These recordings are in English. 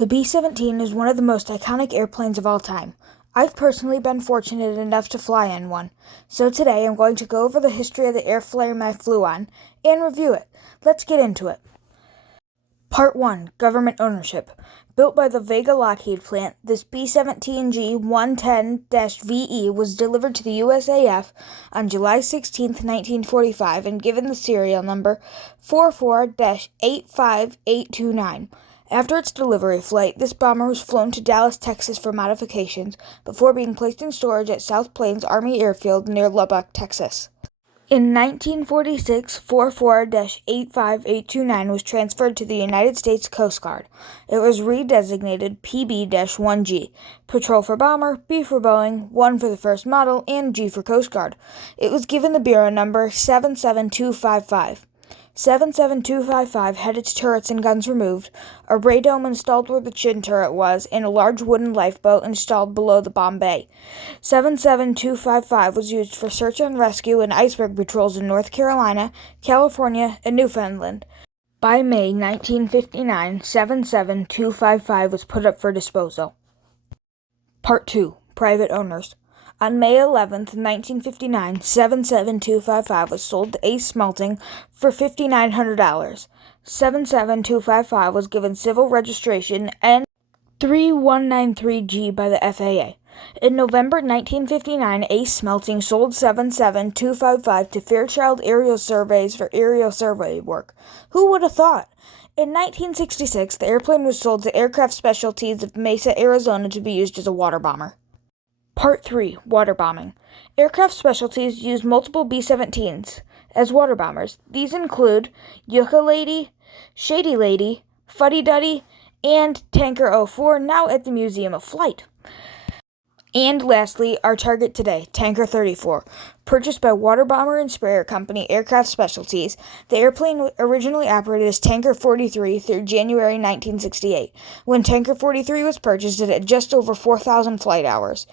The B-17 is one of the most iconic airplanes of all time. I've personally been fortunate enough to fly in one, so today I'm going to go over the history of the airframe I flew on and review it. Let's get into it. Part 1. Government Ownership. Built by the Vega Lockheed plant, this B-17G-110-VE was delivered to the USAF on July 16, 1945 and given the serial number 44-85829. After its delivery flight, this bomber was flown to Dallas, Texas for modifications before being placed in storage at South Plains Army Airfield near Lubbock, Texas. In 1946, 44-85829 was transferred to the United States Coast Guard. It was redesignated PB-1G, Patrol for Bomber, B for Boeing, 1 for the first model, and G for Coast Guard. It was given the bureau number 77255. 77255 had its turrets and guns removed, a ray dome installed where the chin turret was, and a large wooden lifeboat installed below the bomb bay. 77255 was used for search and rescue and iceberg patrols in North Carolina, California, and Newfoundland. By May 1959, 77255 was put up for disposal. Part 2. Private Owners. On May 11, 1959, 77255 was sold to Ace Smelting for $5,900. 77255 was given civil registration N3193G by the FAA. In November 1959, Ace Smelting sold 77255 to Fairchild Aerial Surveys for aerial survey work. Who would have thought? In 1966, the airplane was sold to Aircraft Specialties of Mesa, Arizona to be used as a water bomber. Part 3. Water Bombing. Aircraft Specialties used multiple B-17s as water bombers. These include Yankee Lady, Shady Lady, Fuddy Duddy, and Tanker 04, now at the Museum of Flight. And lastly, our target today, Tanker 34. Purchased by Water Bomber and Sprayer Company Aircraft Specialties, the airplane originally operated as Tanker 43 through January 1968. When Tanker 43 was purchased, it had just over 4,000 flight hours.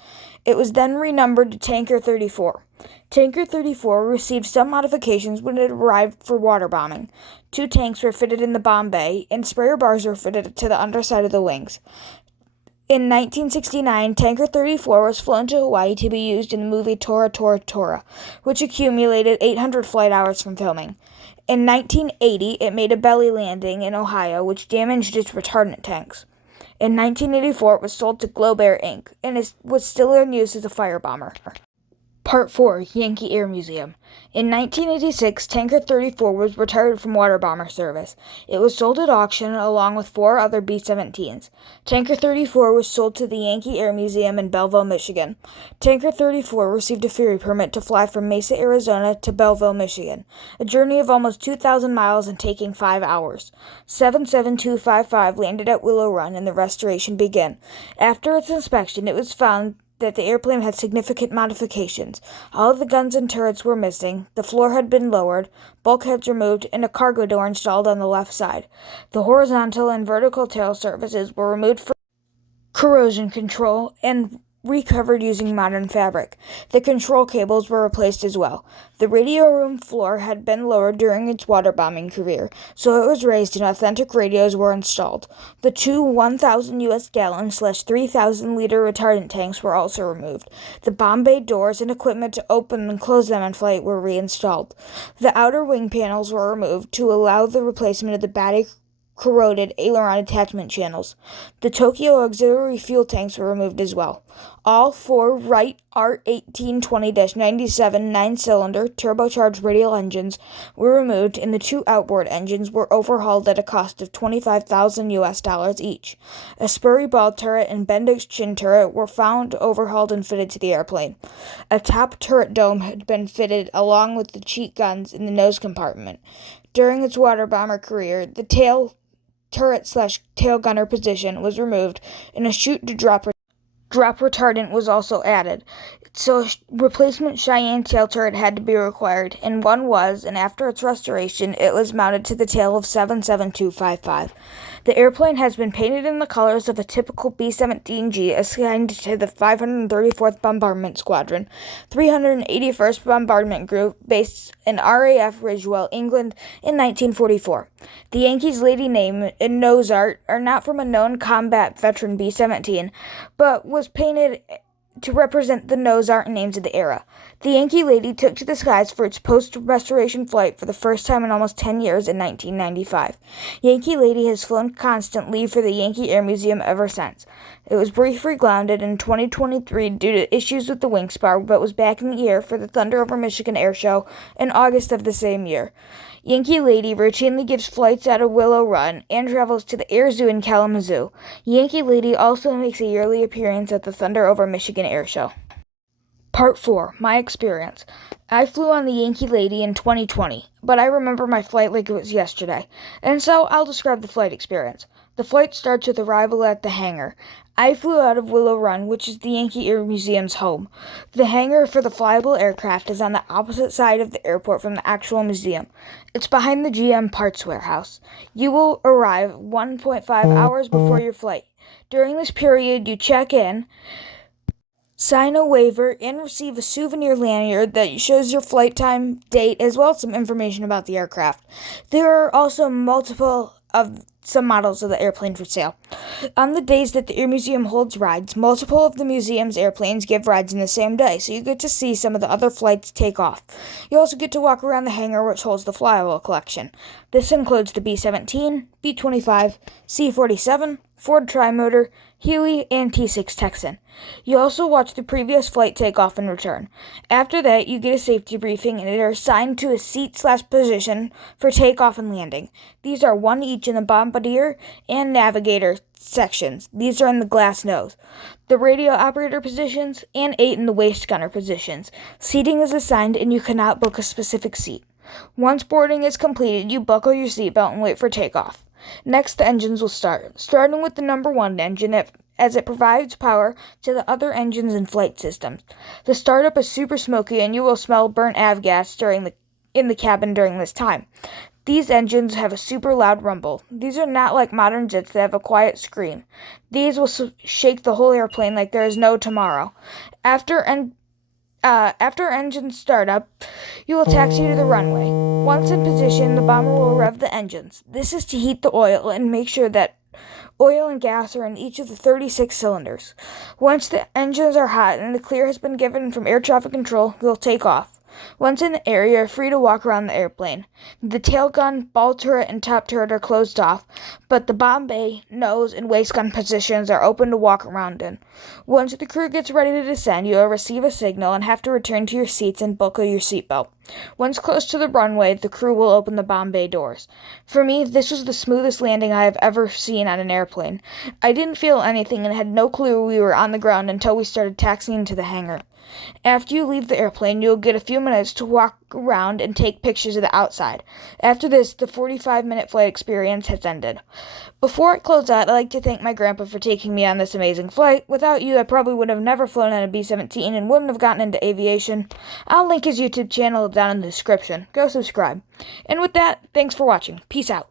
It was then renumbered to Tanker 34. Tanker 34 received some modifications when it arrived for water bombing. 2 tanks were fitted in the bomb bay, and sprayer bars were fitted to the underside of the wings. In 1969, Tanker 34 was flown to Hawaii to be used in the movie Tora Tora Tora, which accumulated 800 flight hours from filming. In 1980, it made a belly landing in Ohio, which damaged its retardant tanks. In 1984, it was sold to Globe Air Inc., and was still in use as a firebomber. Part 4. Yankee Air Museum. In 1986, Tanker 34 was retired from water bomber service. It was sold at auction along with 4 other B-17s. Tanker 34 was sold to the Yankee Air Museum in Belleville, Michigan. Tanker 34 received a ferry permit to fly from Mesa, Arizona to Belleville, Michigan, a journey of almost 2,000 miles and taking 5 hours. 77255 landed at Willow Run and the restoration began. After its inspection, it was found that the airplane had significant modifications. All of the guns and turrets were missing, the floor had been lowered, bulkheads removed, and a cargo door installed on the left side. The horizontal and vertical tail surfaces were removed for corrosion control and recovered using modern fabric. The control cables were replaced as well. The radio room floor had been lowered during its water bombing career, so it was raised and authentic radios were installed. The 2 1,000 U.S. gallon/3,000-liter retardant tanks were also removed. The bomb bay doors and equipment to open and close them in flight were reinstalled. The outer wing panels were removed to allow the replacement of the badly corroded aileron attachment channels. The Tokyo auxiliary fuel tanks were removed as well. All 4 Wright R1820-97 9-cylinder turbocharged radial engines were removed, and the 2 outboard engines were overhauled at a cost of $25,000 each. A Spurry ball turret and Bendix chin turret were found, overhauled, and fitted to the airplane. A top turret dome had been fitted along with the cheek guns in the nose compartment. During its water bomber career, the turret/tail gunner position was removed, and a chute-to-drop retardant was also added. So a replacement Cheyenne tail turret had to be required, and one was, and after its restoration, it was mounted to the tail of 77255. The airplane has been painted in the colors of a typical B-17G assigned to the 534th Bombardment Squadron, 381st Bombardment Group, based in RAF Ridgewell, England, in 1944. The Yankee Lady name and nose art are not from a known combat veteran B-17, but was painted to represent the nose art and names of the era. The Yankee Lady took to the skies for its post-restoration flight for the first time in almost 10 years in 1995. Yankee Lady has flown constantly for the Yankee Air Museum ever since. It was briefly grounded in 2023 due to issues with the wing spar, but was back in the air for the Thunder over Michigan Air Show in August of the same year. Yankee Lady routinely gives flights out of Willow Run and travels to the Air Zoo in Kalamazoo. Yankee Lady also makes a yearly appearance at the Thunder over Michigan Air Show. Part 4. My experience. I flew on the Yankee Lady in 2020, but I remember my flight like it was yesterday, and so I'll describe the flight experience. The flight starts with arrival at the hangar. I flew out of Willow Run, which is the Yankee Air Museum's home. The hangar for the flyable aircraft is on the opposite side of the airport from the actual museum. It's behind the GM parts warehouse. You will arrive 1.5 hours before your flight. During this period, you check in, sign a waiver, and receive a souvenir lanyard that shows your flight time, date, as well as some information about the aircraft. There are also some models of the airplane for sale. On the days that the Air Museum holds rides, multiple of the museum's airplanes give rides in the same day, so you get to see some of the other flights take off. You also get to walk around the hangar, which holds the flyable collection. This includes the B-17, B-25, C-47, Ford Trimotor, Huey, and T-6 Texan. You also watch the previous flight take off and return. After that, you get a safety briefing and are assigned to a seat/position for takeoff and landing. These are one each in the bombardier and navigator sections. These are in the glass nose, the radio operator positions, and 8 in the waist gunner positions. Seating is assigned and you cannot book a specific seat. Once boarding is completed, you buckle your seatbelt and wait for takeoff. Next, the engines will start, starting with the number 1 engine as it provides power to the other engines and flight systems. The startup is super smoky and you will smell burnt avgas in the cabin during this time. These engines have a super loud rumble. These are not like modern jets that have a quiet scream. These will shake the whole airplane like there is no tomorrow. After engine startup, you will taxi to the runway. Once in position, the bomber will rev the engines. This is to heat the oil and make sure that oil and gas are in each of the 36 cylinders. Once the engines are hot and the clear has been given from air traffic control, you'll take off. Once in the air, you're free to walk around the airplane. The tail gun, ball turret, and top turret are closed off, but the bomb bay, nose, and waist gun positions are open to walk around in. Once the crew gets ready to descend, you will receive a signal and have to return to your seats and buckle your seatbelt. Once close to the runway, the crew will open the bomb bay doors. For me, this was the smoothest landing I have ever seen on an airplane. I didn't feel anything and had no clue we were on the ground until we started taxiing to the hangar. After you leave the airplane, you'll get a few minutes to walk around and take pictures of the outside. After this, the 45-minute flight experience has ended. Before I close out, I'd like to thank my grandpa for taking me on this amazing flight. Without you, I probably would have never flown on a B-17 and wouldn't have gotten into aviation. I'll link his YouTube channel down in the description. Go subscribe. And with that, thanks for watching. Peace out.